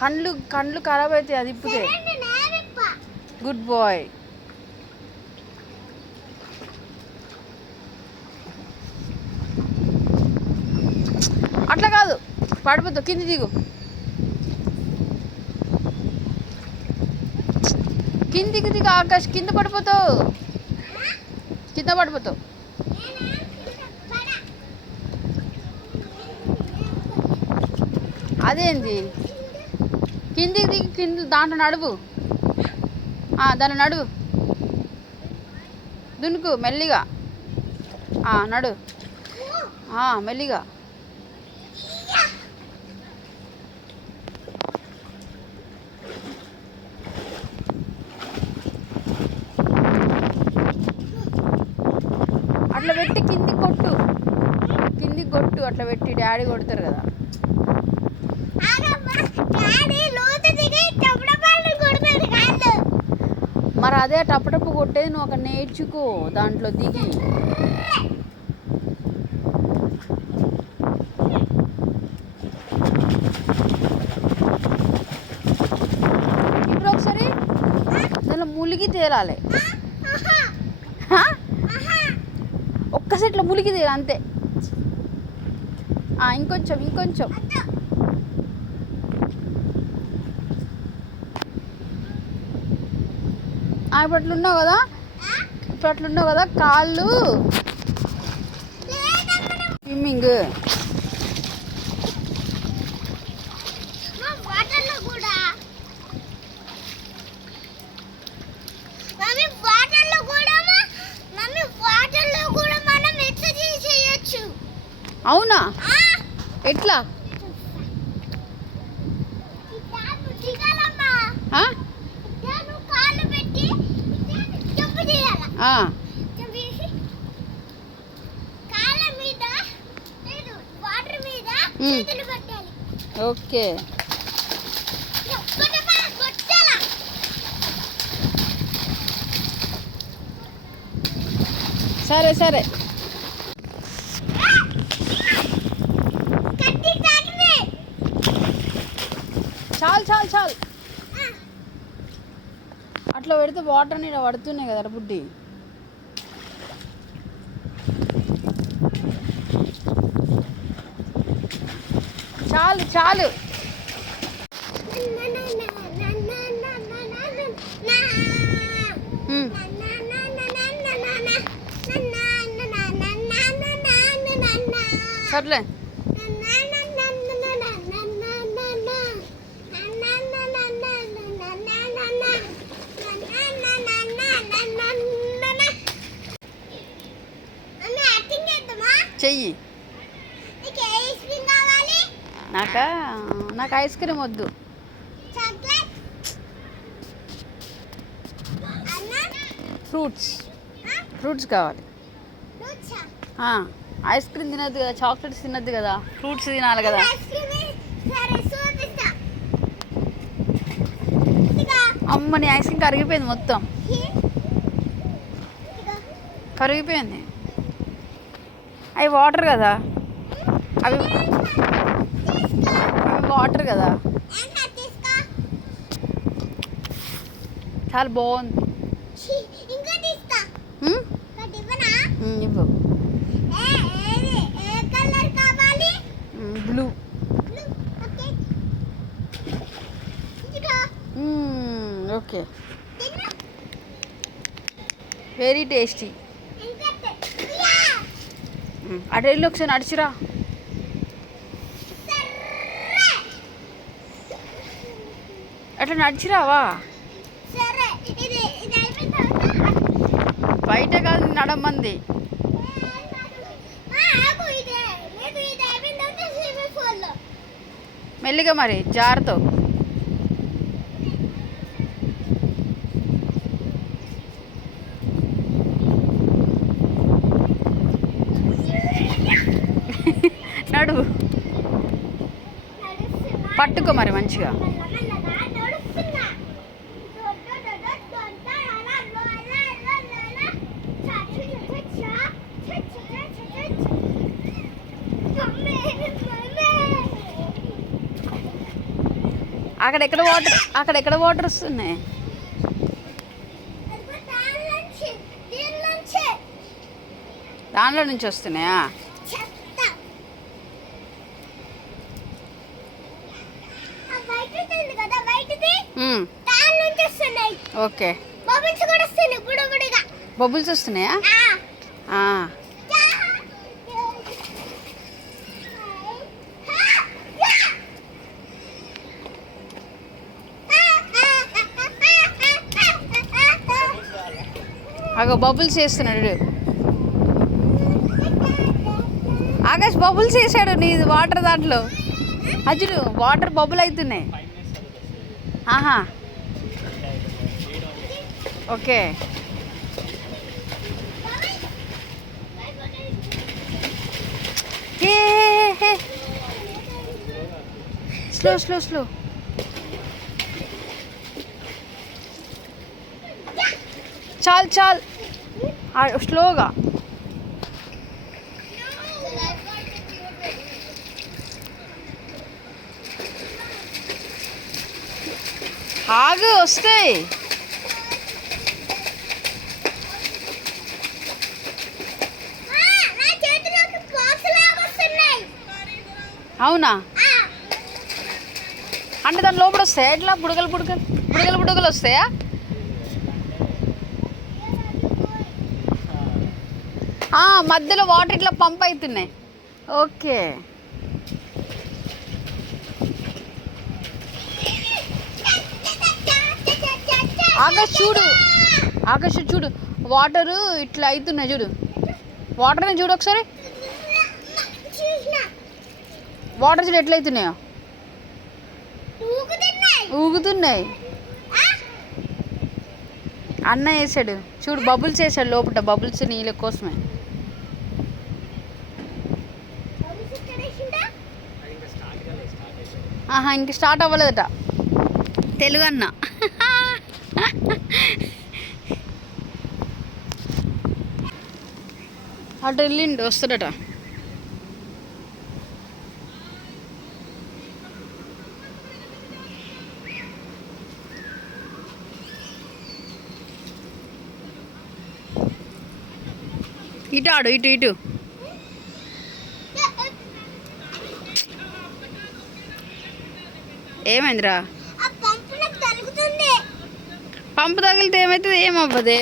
కండ్లు కండ్లు ఖరాబ్ అవుతాయి అది ఇప్పుడే. Good boy. అట్లా కాదు, పడిపోతావు. కింది దిగు, కిందికి దిగు ఆకాష్. కింద పడిపోతావు, కింద పడిపోతావు. అదేంది కిందికి దిగి కింద దాంట్లో నడువు, దాంట్లో నడువు. దునుకు మెల్లిగా, నడు మెల్లిగా. అట్లా పెట్టి కిందికి కొట్టు, కిందికి కొట్టు. అట్లా పెట్టి డాడీ కొడతారు కదా. మరి అదే టపటప్పు కొట్టేది నువ్వు అక్కడ నేర్చుకో, దాంట్లో దిగి. ఇప్పుడు ఒకసారి దానిలో ములిగి తేలాలి. ఒక్కసారి ఇట్లా ములిగి తేలి అంతే. ఇంకొంచెం ఇంకొంచెం. ఇప్పుడు అట్లున్నావు కదా, ఇప్పుడు అట్లున్నావు కదా, కాళ్ళు స్విమ్మింగ్. అవునా, ఎట్లా? ఓకే, సరే సరే. చాలు చాలు చాలు. అట్లా పెడితే వాటర్ నీడ పడుతున్నాయి కదా బుడ్డి. చాలు చాలు. సర్లే. చెయ్యి. నాకు ఐస్ క్రీమ్ వద్దు. ఫ్రూట్స్ కావాలి. ఐస్ క్రీమ్ తినద్దు కదా, చాక్లెట్స్ తినద్దు కదా, ఫ్రూట్స్ తినాలి కదా. అమ్మ నీ ఐస్ క్రీమ్ కరిగిపోయింది, మొత్తం కరిగిపోయింది. అవి వాటర్ కదా, అవి వాటర్ కదా. చాలా బాగుంది. ఇవ్వు. బ్లూ. Okay, very tasty. అటు వెళ్ళి ఒకసారి నడిచిరా. అట్లా నడిచిరావా? బయట కాదు, నడమంది. మెల్లిగా మరి, జారుతో. నడువు, పట్టుకో మరి మంచిగా. అక్కడెక్కడ వాటర్ వస్తున్నాయి? దానిలో నుంచి వస్తున్నాయా? ఓకే, బబుల్స్ వస్తున్నాయా? అగో బబుల్స్ చేస్తున్నాడు ఆకాష్, బబుల్స్ వేసాడు నీ వాటర్ దాంట్లో. అజ్జుడు వాటర్ బబుల్ అవుతున్నాయి. ఆహా, ఓకే. Slow slow slow. చాలు చాలు, స్లోగా. ఆగు, వస్తాయి. అవునా? అంటే దాని లోపల వస్తాయా ఇట్లా బుడగలు బుడగలు బుడగలు బుడగలు వస్తాయా? మధ్యలో వాటర్ ఇట్లా పంప్ అవుతున్నాయి. ఓకే. ఆకాశ్ చూడు, వాటరు ఇట్లా అవుతున్నాయి చూడు. వాటర్ని చూడు ఒకసారి. వాటర్ చూడు ఎట్లా అవుతున్నాయో, ఊగుతున్నాయి. అన్న వేసాడు చూడు, బబుల్స్ వేసాడు లోపల. బబుల్స్ నీళ్ళ కోసమే. ఇంక స్టార్ట్ అవ్వలేదట తెలుగు అన్న. అటు వెళ్ళిండు, వస్తాడట. ఇటు ఆడు, ఇటు ఇటు. ఏమైందిరా? పంపు తగిలితే ఏమవుతుంది? ఏమవ్వదే.